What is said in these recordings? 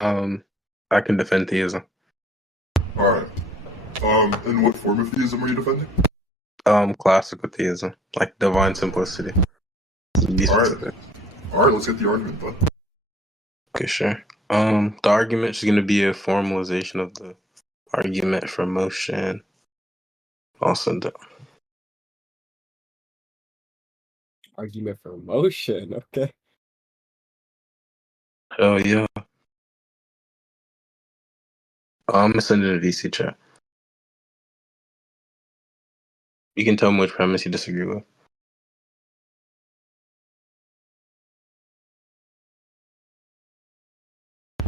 Um, I can defend theism. Alright. And what form of theism are you defending? Classical theism, like divine simplicity. To be Alright. specific. Alright, let's get the argument, bud. Okay, sure. The argument is going to be a formalization of the argument for motion. I'll send it. Argument for motion, okay. Oh yeah. I'm gonna send it in VC chat. You can tell me which premise you disagree with.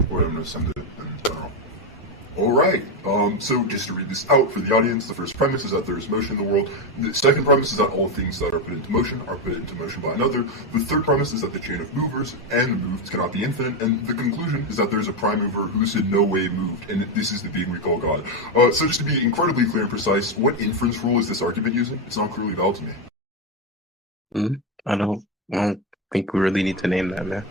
Wait, I'm gonna send it in general. Alright, so just to read this out for the audience, the first premise is that there is motion in the world. The second premise is that all things that are put into motion are put into motion by another. The third premise is that the chain of movers and moved cannot be infinite. And the conclusion is that there's a prime mover who is in no way moved, and this is the being we call God. So just to be incredibly clear and precise, what inference rule is this argument using? It's not clearly valid to me. I don't think we really need to name that, man.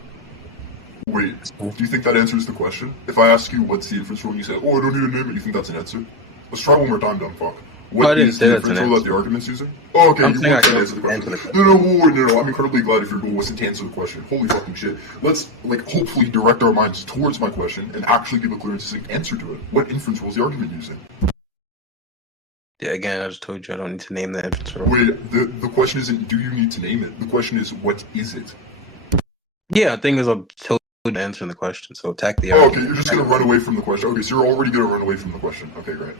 Wait, do you think that answers the question? If I ask you what's the inference rule and you say, oh, I don't need to name it, you think that's an answer? Let's try one more time, dumb fuck. What is the inference rule that the argument's using? Oh, okay, you want to answer the question. No, I'm incredibly glad if your goal wasn't to answer the question. Holy fucking shit. Let's, hopefully direct our minds towards my question and actually give a clear and succinct answer to it. What inference rule is the argument using? Yeah, again, I just told you I don't need to name the inference rule. Wait, the question isn't do you need to name it? The question is what is it? Yeah, the thing is I'm answering the question, so attack the argument. Okay, you're just gonna run away from the question. Okay, so you're already gonna run away from the question. Okay, great.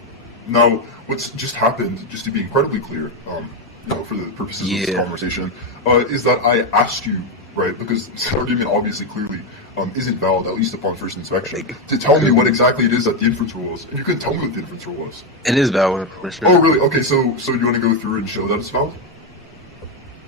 Now, what's just happened, just to be incredibly clear, for the purposes of this conversation, is that I asked you, right, because this argument obviously clearly isn't valid, at least upon first inspection, to tell me what exactly it is that the inference rule was. And you couldn't tell me what the inference rule was. It is valid, for sure. Oh, really? Okay, so you want to go through and show that it's valid?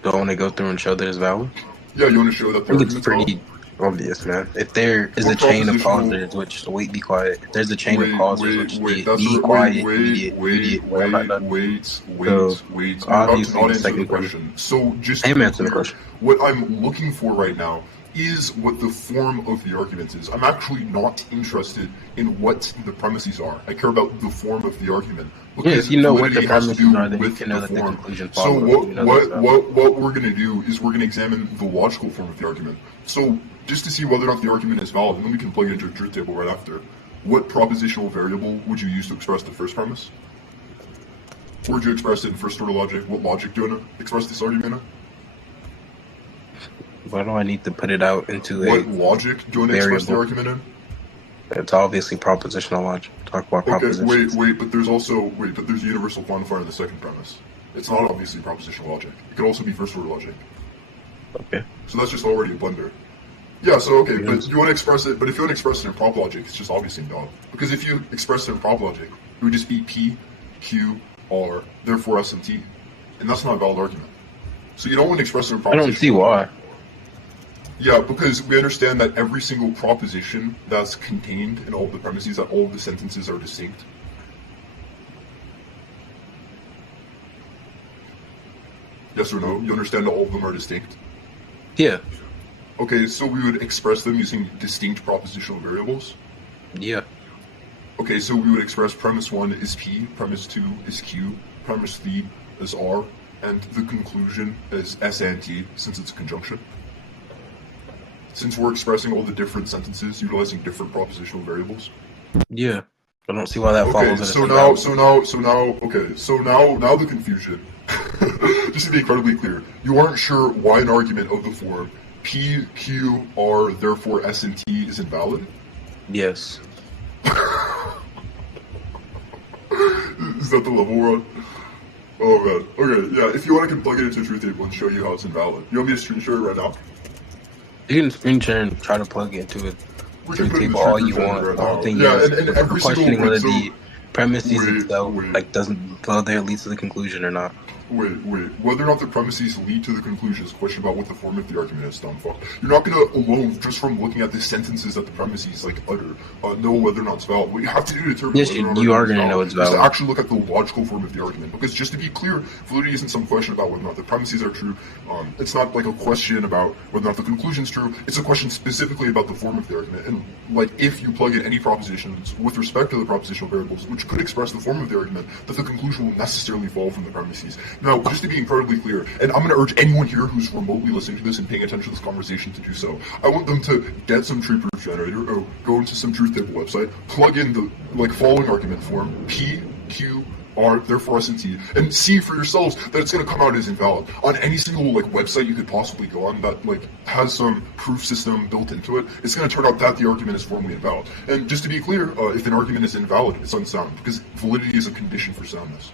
Do I want to go through and show that it's valid? Yeah, you want to show that the argument's valid? Obvious, man. If there is a chain of causes, which be quiet. If there's a chain of causes, which be quiet. Wait. You're about to not answer the question. So just to be clear, what I'm looking for right now is what the form of the argument is. I'm actually not interested in what the premises are. I care about the form of the argument. Because you know what the premises are, then you can know that the conclusion follows. So what we're going to do is we're going to examine the logical form of the argument. So just to see whether or not the argument is valid, and then we can plug it into a truth table right after. What propositional variable would you use to express the first premise? Or would you express it in first order logic? What logic do you want to express this argument in? Why do I need to put it out into what logic do you want to express the argument in? It's obviously propositional logic. Talk about propositions. Wait, but there's a universal quantifier in the second premise. It's not obviously propositional logic. It could also be first order logic. Okay. So that's just already a blender. Yeah, so okay, but you want to express it, but if you want to express it in prop logic, it's just obviously not. Because if you express it in prop logic, it would just be P, Q, R, therefore S and T. And that's not a valid argument. So you don't want to express it in proposition. I don't see why. Yeah, because we understand that every single proposition that's contained in all of the premises, that all of the sentences are distinct. Yes or no? You understand that all of them are distinct? Yeah. Okay, so we would express them using distinct propositional variables? Yeah. Okay, so we would express premise 1 is P, premise 2 is Q, premise 3 is R, and the conclusion is S and T, since it's a conjunction. Since we're expressing all the different sentences utilizing different propositional variables. Yeah. I don't see why that follows. Okay, so now the confusion. Just to be incredibly clear, you aren't sure why an argument of the form P, Q, R, therefore S and T is invalid? Yes. Is that the level we're on? Oh man. Okay, yeah, if you want I can plug it into a truth table and show you how it's invalid. You want me to screen share it right now? You can screen share and try to plug it into a truth table all you want. Right the whole thing is if we're questioning whether the premises itself doesn't go there leads to the conclusion or not. Wait. Whether or not the premises lead to the conclusion is a question about what the form of the argument is, dumb fuck. You're not gonna alone, just from looking at the sentences that the premises utter, know whether or not it's valid. What you have to do to determine Yes, whether or not you are it's gonna know valid it's is valid. to actually look at the logical form of the argument. Because just to be clear, validity isn't some question about whether or not the premises are true. It's not like a question about whether or not the conclusion is true. It's a question specifically about the form of the argument. And like, if you plug in any propositions with respect to the propositional variables, which could express the form of the argument, that the conclusion will necessarily follow from the premises. Now, just to be incredibly clear, and I'm going to urge anyone here who's remotely listening to this and paying attention to this conversation to do so, I want them to get some tree proof generator, or go into some truth table website, plug in the following argument form, P, Q, R, therefore S and T, and see for yourselves that it's going to come out as invalid. On any single website you could possibly go on that has some proof system built into it, it's going to turn out that the argument is formally invalid. And just to be clear, if an argument is invalid, it's unsound, because validity is a condition for soundness.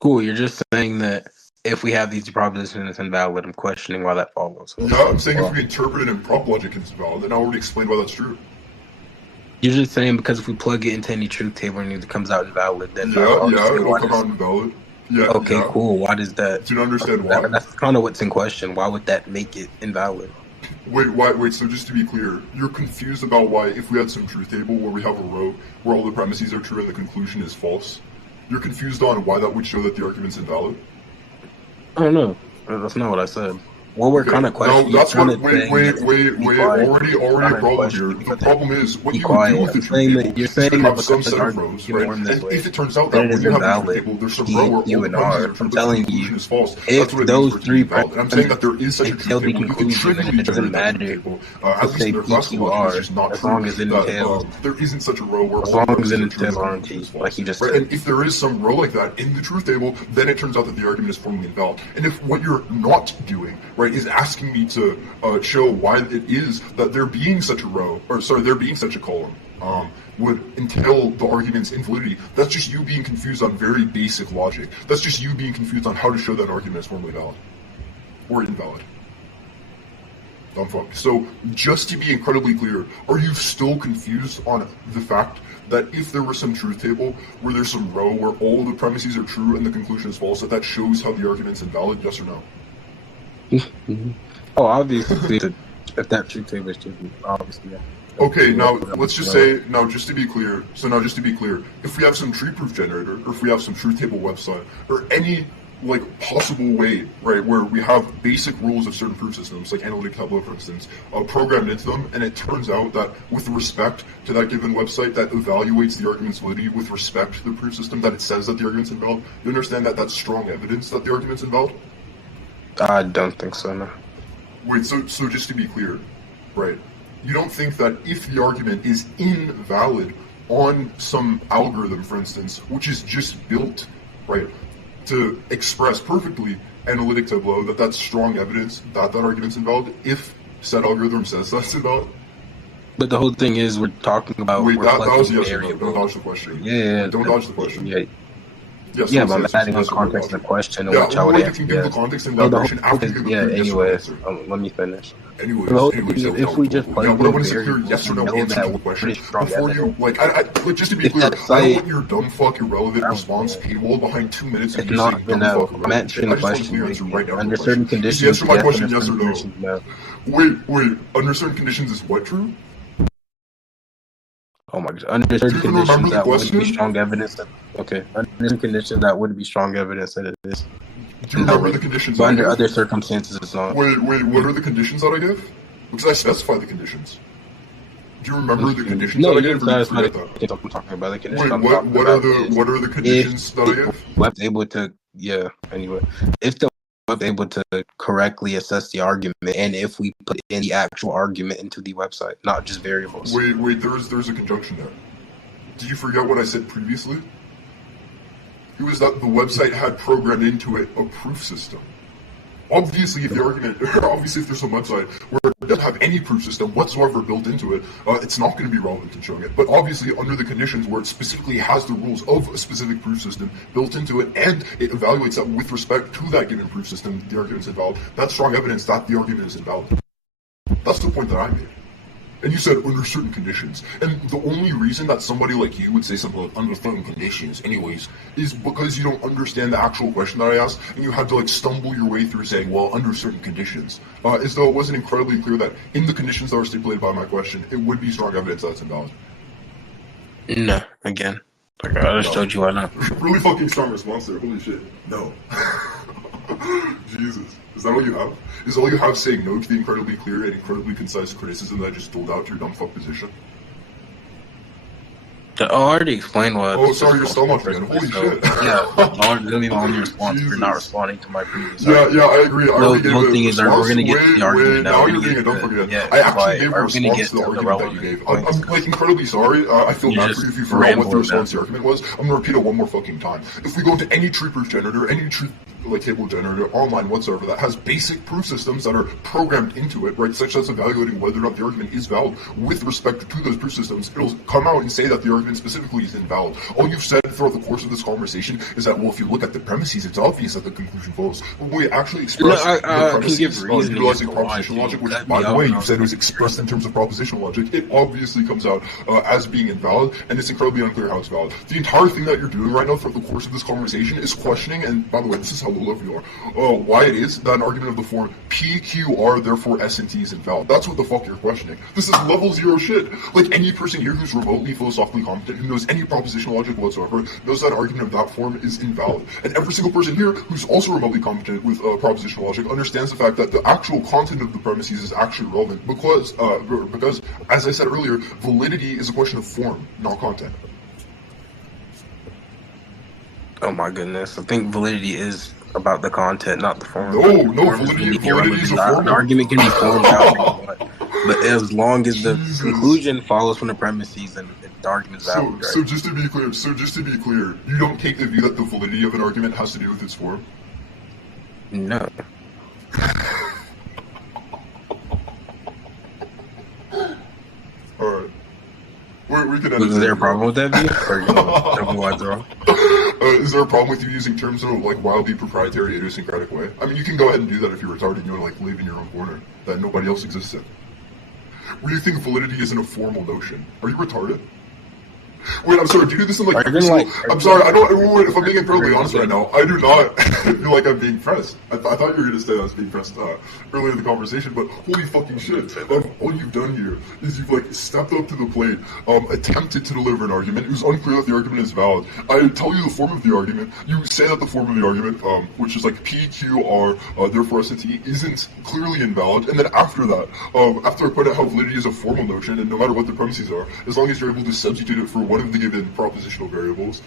Cool, you're just saying that if we have these propositions it's invalid, I'm questioning why that follows. Yeah, I'm saying if we interpret it in prop logic it's invalid, and I already explained why that's true. You're just saying because if we plug it into any truth table and it comes out invalid, then it'll come out invalid. Yeah. Okay, cool. Why does that? Do you understand why? That's kind of what's in question. Why would that make it invalid? Wait. So just to be clear, you're confused about why, if we had some truth table where we have a row where all the premises are true and the conclusion is false, you're confused on why that would show that the argument's invalid? I don't know. That's not what I said. Well, we're kind of questioning. No, that's what. Wait. Already a problem here. The problem is what you would do with the truth table. You're saying you that have some set of rows, right? And if it turns out that when you have a truth table, there's some row where all the premises are true, but the conclusion is false. That's what it means for it to be valid. And I'm saying that there is such a truth table. You can trivially generate that truth table. At least in their classical logic, it's just not true that there isn't such a row where all the premises are true and the conclusion is false. Right? And if there is some row like that in the truth table, then it turns out that the argument is formally invalid. And if what you're not doing, right, is asking me to show why it is that there being such a row, there being such a column, would entail the argument's invalidity, that's just you being confused on very basic logic. That's just you being confused on how to show that argument is formally valid or invalid. Dumb fuck. So, just to be incredibly clear, are you still confused on the fact that if there was some truth table where there's some row where all the premises are true and the conclusion is false, that shows how the argument's invalid? Yes or no? Oh, obviously, if that truth table is true, obviously, yeah. Okay, now let's just say, just to be clear, if we have some tree proof generator, or if we have some truth table website, or any possible way, right, where we have basic rules of certain proof systems, like analytic tableau, for instance, programmed into them, and it turns out that with respect to that given website that evaluates the argument's validity with respect to the proof system, that it says that the argument's invalid, you understand that that's strong evidence that the argument's invalid? I don't think so, no. Wait, so just to be clear, right, you don't think that if the argument is invalid on some algorithm, for instance, which is just built, right, to express perfectly analytic tableau, that's strong evidence that that argument's invalid if said algorithm says that's invalid? But the whole thing is we're talking about... Wait, that was yes or no. Don't dodge the question. Yeah. Don't dodge the question. Yeah. Yes, yeah, but I'm adding on context in the question, which I would answer. You can give the context and elaboration after you give the anyways, let me finish. Anyways, if we just play what I want to say here, yes or no answer to the question before you, just to be clear, I don't want your dumb fuck irrelevant response paywall behind 2 minutes of you saying dumb fuck irrelevant. I just want a clear answer right now. Under certain conditions, answer my question, yes or no. Wait, under certain conditions is what true? Oh my god! Under certain conditions, that would be strong evidence. Okay, under certain conditions, that would be strong evidence that it is. Do you remember the conditions? But under other circumstances, it's not. Wait, what are the conditions that I give? Because I specify the conditions. Do you remember the conditions that I gave? No, that's not what I'm talking about. The conditions. Wait, what are the conditions that I give? Web's able to, anyway, if the web able to correctly assess the argument, and if we put in the actual argument into the website, not just variables. Wait, there's a conjunction there. Did you forget what I said previously? It was that the website had programmed into it a proof system. Obviously, if there's a website where it doesn't have any proof system whatsoever built into it, it's not going to be relevant in showing it. But obviously, under the conditions where it specifically has the rules of a specific proof system built into it, and it evaluates that with respect to that given proof system, the argument is invalid, that's strong evidence that the argument is invalid. That's the point that I made. And you said under certain conditions. And the only reason that somebody like you would say something like under certain conditions anyways is because you don't understand the actual question that I asked and you had to like stumble your way through saying, well, under certain conditions. As though it wasn't incredibly clear that in the conditions that were stipulated by my question, it would be strong evidence that it's invalid. No, again. Like I just told you why not. Really fucking strong response there. Holy shit. No. Jesus. Is that all you have? Is all you have saying no to the incredibly clear and incredibly concise criticism that I just doled out to your dumb fuck position? I already explained what. Oh, sorry, you're still not again. Holy shit. Yeah, literally my only response for not responding to my previous. Yeah, I agree. The thing is, we're gonna get to the argument now. You're being a dumb fuck again. I actually gave a response to the argument that you gave. I'm like incredibly sorry. I feel bad for you if you forgot what the response to the argument was. I'm gonna repeat it one more fucking time. If we go into any tree-proof generator, any truth like table generator online whatsoever that has basic proof systems that are programmed into it, right, such as evaluating whether or not the argument is valid with respect to those proof systems, it'll come out and say that the argument specifically is invalid. All you've said throughout the course of this conversation is that, well, if you look at the premises, it's obvious that the conclusion follows. When we actually express the premises utilizing propositional logic, which, by the way, you said was expressed in terms of propositional logic, it obviously comes out as being invalid, and it's incredibly unclear how it's valid. The entire thing that you're doing right now throughout the course of this conversation is questioning, and by the way, this is how low level you are, why it is that an argument of the form PQR, therefore S and T is invalid. That's what the fuck you're questioning. This is level zero shit. Like any person here who's remotely philosophically competent, who knows any propositional logic whatsoever, knows that argument of that form is invalid. And every single person here who's also remotely competent with propositional logic understands the fact that the actual content of the premises is actually relevant because, as I said earlier, validity is a question of form, not content. Oh my goodness, I think validity is about the content, not the form. No, validity is a form. An argument can be formed out, but as long as the conclusion follows from the premises, and the argument is valid. Right? So just to be clear, you don't take the view that the validity of an argument has to do with its form? No. Alright. We can Is there a problem with that view? Or tell me why it's wrong? Is there a problem with you using terms in a like wildly proprietary, idiosyncratic way? I mean, you can go ahead and do that if you're retarded and you want to like live in your own corner that nobody else exists in. Where you think validity isn't a formal notion? Are you retarded? Wait, I'm sorry, do you do this in like I'm sorry, I don't, wait, if I'm being incredibly honest right now, I do not feel like I'm being pressed. I thought you were going to say I was being pressed earlier in the conversation, but holy fucking shit, all you've done here is you've like stepped up to the plate, attempted to deliver an argument, it was unclear that the argument is valid. I tell you the form of the argument, you say that the form of the argument, which is like PQR, therefore S and T, isn't clearly invalid, and then after that, after I point out how validity is a formal notion, and no matter what the premises are, as long as you're able to substitute it for one of the given propositional variables,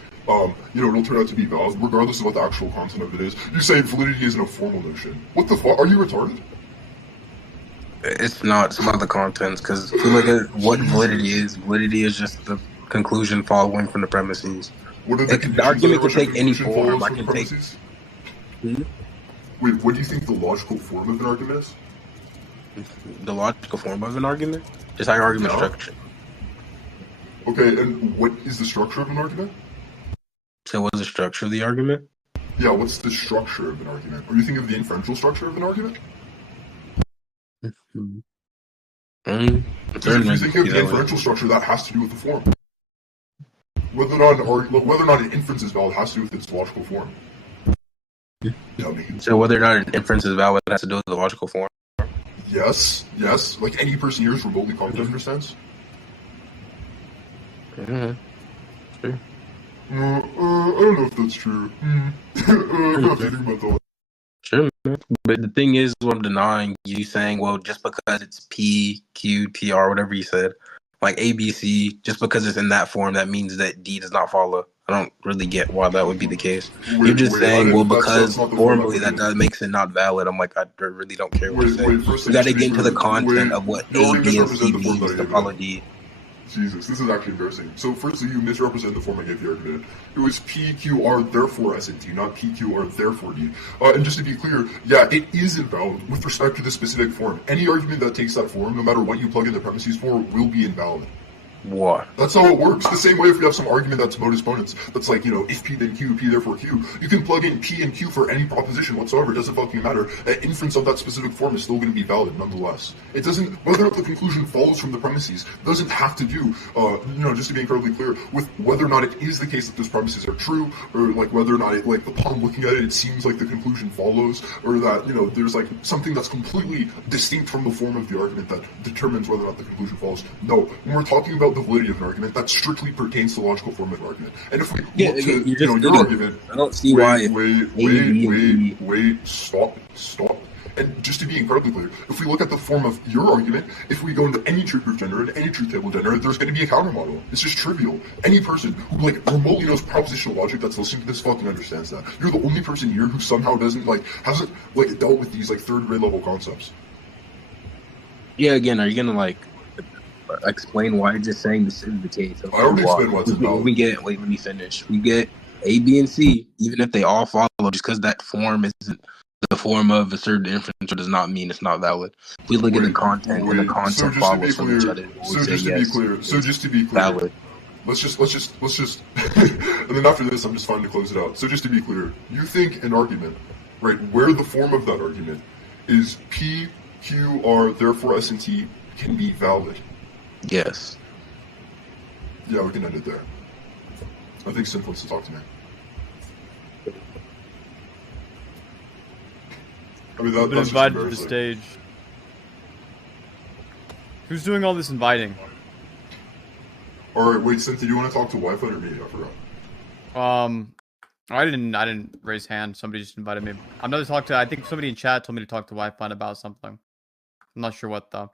it'll turn out to be valid, regardless of what the actual content of it is. You say validity isn't a formal notion. What the fuck? Are you retarded? It's not. It's about the contents, because if you look at what validity is just the conclusion following from the premises. What are the argument can take any form. I can take. Wait, what do you think the logical form of an argument is? The logical form of an argument? Just how your argument structure. Okay, and what is the structure of an argument? So what's the structure of the argument? Yeah, what's the structure of an argument? Are you thinking of the inferential structure of an argument? If you think of the inferential structure, that has to do with the form. Whether or not an inference is valid has to do with its logical form. So whether or not an inference is valid has to do with the logical form? Yes. Like any person here is remotely competent understands. Sure. I don't know if that's true. I'm not thinking about that. Sure, man. But the thing is, what I'm denying, you saying, well, just because it's P, Q, T, R, whatever you said, like A, B, C, just because it's in that form, that means that D does not follow. I don't really get why that would be the case. You're just saying, well, because formally that makes it not valid. I'm like, I really don't care what you say. You got to get into the content of what A, B, and C means to follow D. Jesus, this is actually embarrassing. So firstly, you misrepresent the form I gave you argument. It was PQR therefore S and T, not PQR therefore D. And just to be clear, yeah, it is invalid with respect to the specific form. Any argument that takes that form, no matter what you plug in the premises for, will be invalid. What? That's how it works. The same way if we have some argument that's modus ponens, that's like, if P then Q, P therefore Q, you can plug in P and Q for any proposition whatsoever. It doesn't fucking matter. An inference of that specific form is still going to be valid nonetheless. It doesn't, whether or not the conclusion follows from the premises, doesn't have to do, just to be incredibly clear, with whether or not it is the case that those premises are true, or like whether or not it, like upon looking at it, it seems like the conclusion follows, or that, there's like something that's completely distinct from the form of the argument that determines whether or not the conclusion follows. No, when we're talking about the validity of an argument, that strictly pertains to the logical form of an argument. And if we look to your argument, I don't see why. Wait, stop. And just to be incredibly clear, if we look at the form of your argument, if we go into any truth proof generator, any truth table generator, there's going to be a counter model. It's just trivial. Any person who remotely knows propositional logic that's listening to this fucking understands that. You're the only person here who somehow hasn't dealt with these third grade level concepts. Yeah, again, are you gonna explain why you're just saying this is the case? I already explained why it's invalid. Let me finish. We get A, B, and C, even if they all follow, just because that form isn't the form of a certain inference does not mean it's not valid. If we look at the content and the content follows from each other, so just to be clear, valid. Let's just and then after this I'm just fine to close it out. So just to be clear, you think an argument, right, where the form of that argument is P, Q, R, therefore S and T can be valid? Yes. Yeah, we can end it there. I think Synth wants to talk to me. I mean, I've been invited to the stage. Who's doing all this inviting? Alright, wait, Synth, do you want to talk to Whyfun or me? I forgot. I didn't raise hand. Somebody just invited me. I'm not to talk to. I think somebody in chat told me to talk to Whyfun about something. I'm not sure what though.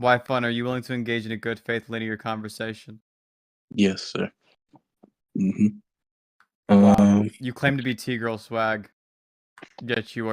Whyfun, are you willing to engage in a good faith linear conversation? Yes, sir. Wow. You claim to be T-Girl swag, yet you are